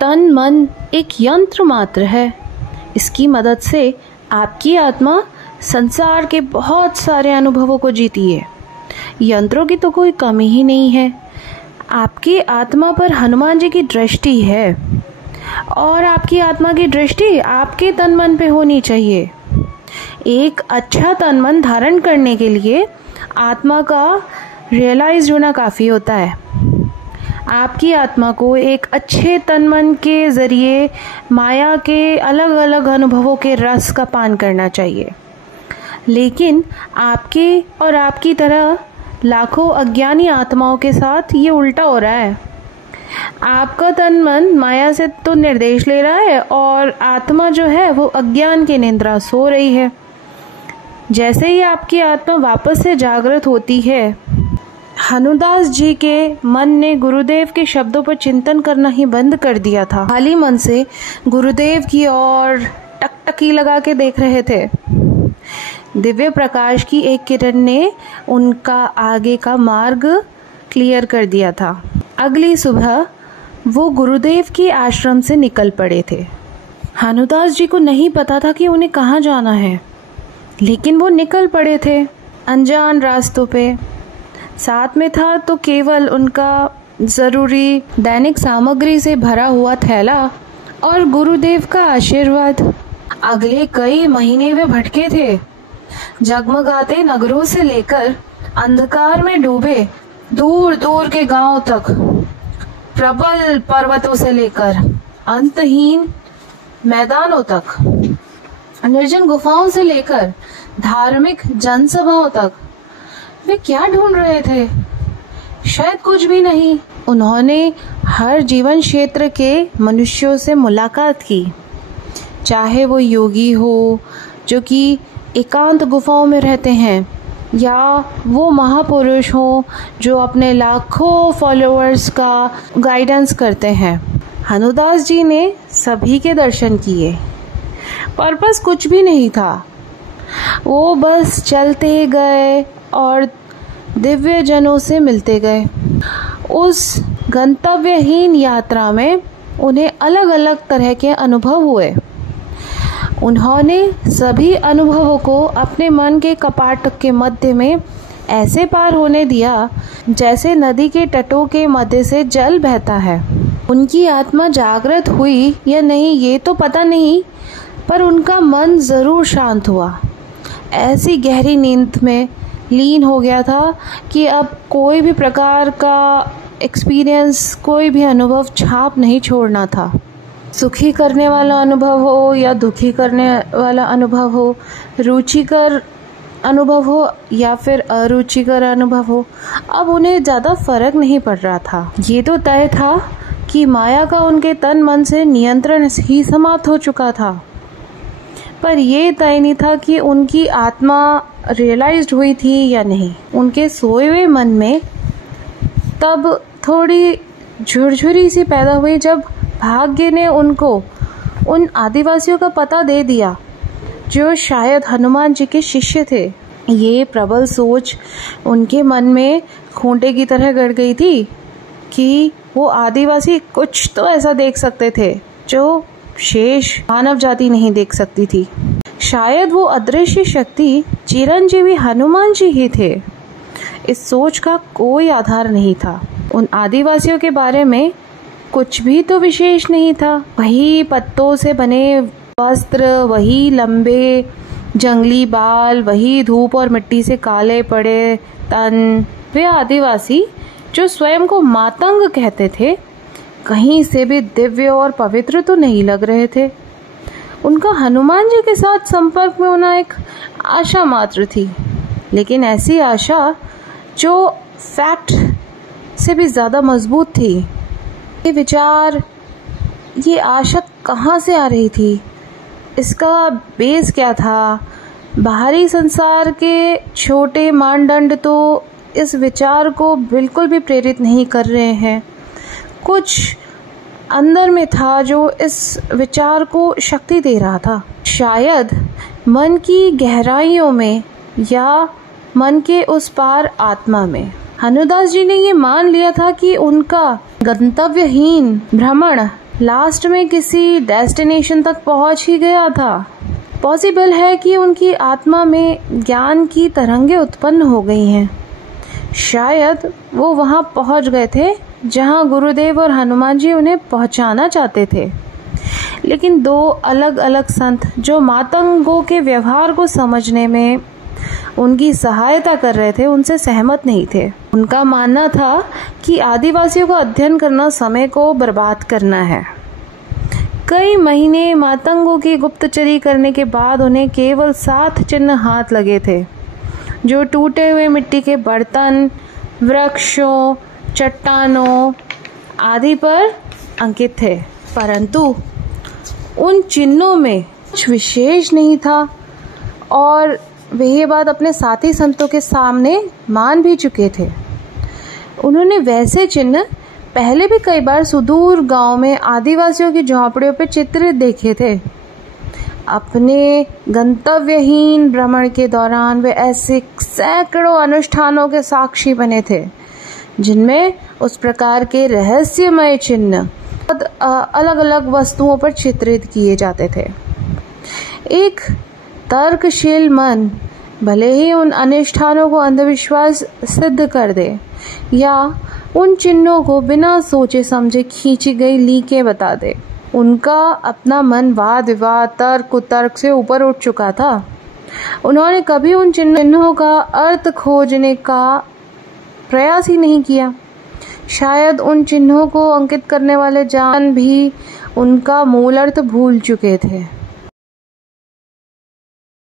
तन मन एक यंत्र मात्र है। इसकी मदद से आपकी आत्मा संसार के बहुत सारे अनुभवों को जीती है। यंत्रों की तो कोई कमी ही नहीं है। आपकी आत्मा पर हनुमान जी की दृष्टि है और आपकी आत्मा की दृष्टि आपके तन मन पे होनी चाहिए। एक अच्छा तन मन धारण करने के लिए आत्मा का रियलाइज होना काफ़ी होता है। आपकी आत्मा को एक अच्छे तन मन के ज़रिए माया के अलग अलग अनुभवों के रस का पान करना चाहिए। लेकिन आपके और आपकी तरह लाखों अज्ञानी आत्माओं के साथ ये उल्टा हो रहा है। आपका तन मन माया से तो निर्देश ले रहा है और आत्मा जो है वो अज्ञान की निद्रा सो रही है। जैसे ही आपकी आत्मा वापस से जागृत होती है, हनुदास जी के मन ने गुरुदेव के शब्दों पर चिंतन करना ही बंद कर दिया था। खाली मन से गुरुदेव की ओर टकटकी लगा के देख रहे थे। दिव्य प्रकाश की एक किरण ने उनका आगे का मार्ग क्लियर कर दिया था। अगली सुबह वो गुरुदेव के आश्रम से निकल पड़े थे। हनुदास जी को नहीं पता था कि उन्हें कहाँ जाना है, लेकिन वो निकल पड़े थे अनजान रास्तों पे। साथ में था तो केवल उनका ज़रूरी दैनिक सामग्री से भरा हुआ थैला और गुरुदेव का आशीर्वाद। अगले कई महीने वे भटके थे, जगमगाते नगरों से लेकर अंधकार में डूबे दूर दूर के गांव तक, प्रबल पर्वतों से लेकर अंतहीन मैदानों तक, निर्जन गुफाओं से लेकर धार्मिक जनसभाओं तक। वे क्या ढूंढ रहे थे? शायद कुछ भी नहीं। उन्होंने हर जीवन क्षेत्र के मनुष्यों से मुलाकात की, चाहे वो योगी हो जो कि एकांत गुफाओं में रहते हैं, या वो महापुरुष हो जो अपने लाखों फॉलोअर्स का गाइडेंस करते हैं। हनुदास जी ने सभी के दर्शन किए। पर्पस कुछ भी नहीं था। वो बस चलते गए और दिव्य जनों से मिलते गए। उस गंतव्यहीन यात्रा में उन्हें अलग अलग तरह के अनुभव हुए। उन्होंने सभी अनुभवों को अपने मन के कपाट के मध्य में ऐसे पार होने दिया जैसे नदी के तटों के मध्य से जल बहता है। उनकी आत्मा जागृत हुई या नहीं ये तो पता नहीं, पर उनका मन जरूर शांत हुआ। ऐसी गहरी नींद में लीन हो गया था कि अब कोई भी प्रकार का एक्सपीरियंस, कोई भी अनुभव छाप नहीं छोड़ना था। सुखी करने वाला अनुभव हो या दुखी करने वाला अनुभव हो, रुचिकर अनुभव हो या फिर अरुचिकर अनुभव हो, अब उन्हें ज़्यादा फर्क नहीं पड़ रहा था। ये तो तय था कि माया का उनके तन मन से नियंत्रण ही समाप्त हो चुका था, पर यह तय नहीं था कि उनकी आत्मा रियलाइज्ड हुई थी या नहीं। उनके सोए हुए मन में तब थोड़ी झुरझुरी सी पैदा हुई जब भाग्य ने उनको उन आदिवासियों का पता दे दिया जो शायद हनुमान जी के शिष्य थे। ये प्रबल सोच उनके मन में खूंटे की तरह गड़ गई थी कि वो आदिवासी कुछ तो ऐसा देख सकते थे जो शेष मानव जाति नहीं देख सकती थी। शायद वो अदृश्य शक्ति चिरंजीवी हनुमान जी ही थे। इस सोच का कोई आधार नहीं था। उन आदिवासियों के बारे में कुछ भी तो विशेष नहीं था। वही पत्तों से बने वस्त्र, वही लंबे जंगली बाल, वही धूप और मिट्टी से काले पड़े तन। वे आदिवासी जो स्वयं को मातंग कहते थे, कहीं से भी दिव्य और पवित्र तो नहीं लग रहे थे। उनका हनुमान जी के साथ संपर्क में होना एक आशा मात्र थी, लेकिन ऐसी आशा जो फैक्ट से भी ज़्यादा मजबूत थी। ये विचार, ये आशा कहाँ से आ रही थी? इसका बेस क्या था? बाहरी संसार के छोटे मानदंड तो इस विचार को बिल्कुल भी प्रेरित नहीं कर रहे हैं। कुछ अंदर में था जो इस विचार को शक्ति दे रहा था। शायद मन की गहराइयों में या मन के उस पार आत्मा में। हनुदास जी ने ये मान लिया था कि उनका गंतव्यहीन भ्रमण लास्ट में किसी डेस्टिनेशन तक पहुंच ही गया था। पॉसिबल है कि उनकी आत्मा में ज्ञान की तरंगें उत्पन्न हो गई हैं। शायद वो वहां पहुंच गए थे जहां गुरुदेव और हनुमान जी उन्हें पहुंचाना चाहते थे। लेकिन दो अलग अलग संत जो मातंगों के व्यवहार को समझने में उनकी सहायता कर रहे थे, उनसे सहमत नहीं थे। उनका मानना था कि आदिवासियों का अध्ययन करना समय को बर्बाद करना है। कई महीने मातंगों की गुप्तचरी करने के बाद उन्हें केवल 7 चिन्ह हाथ लगे थे, जो टूटे हुए मिट्टी के बर्तन, वृक्षों, चट्टानों आदि पर अंकित थे। परंतु उन चिन्हों में कुछ विशेष नहीं था और वे ये बात अपने साथी संतों के सामने मान भी चुके थे। उन्होंने वैसे चिन्ह पहले भी कई बार सुदूर गांव में आदिवासियों की झोंपड़ियों पर चित्रित देखे थे। अपने गंतव्यहीन भ्रमण के दौरान वे ऐसे सैकड़ों अनुष्ठानों के साक्षी बने थे, जिनमें उस प्रकार के रहस्यमय चिन्ह अलग अलग वस्तुओं पर चित्रित किए जाते थे। एक तर्कशील मन भले ही उन अनुष्ठानों को अंधविश्वास सिद्ध कर दे या उन चिन्हों को बिना सोचे समझे खींची गई लीकें बता दे, उनका अपना मन वाद विवाद, तर्क कुतर्क से ऊपर उठ चुका था। उन्होंने कभी उन चिन्हों का अर्थ खोजने का प्रयास ही नहीं किया। शायद उन चिन्हों को अंकित करने वाले जान भी उनका मूल अर्थ भूल चुके थे।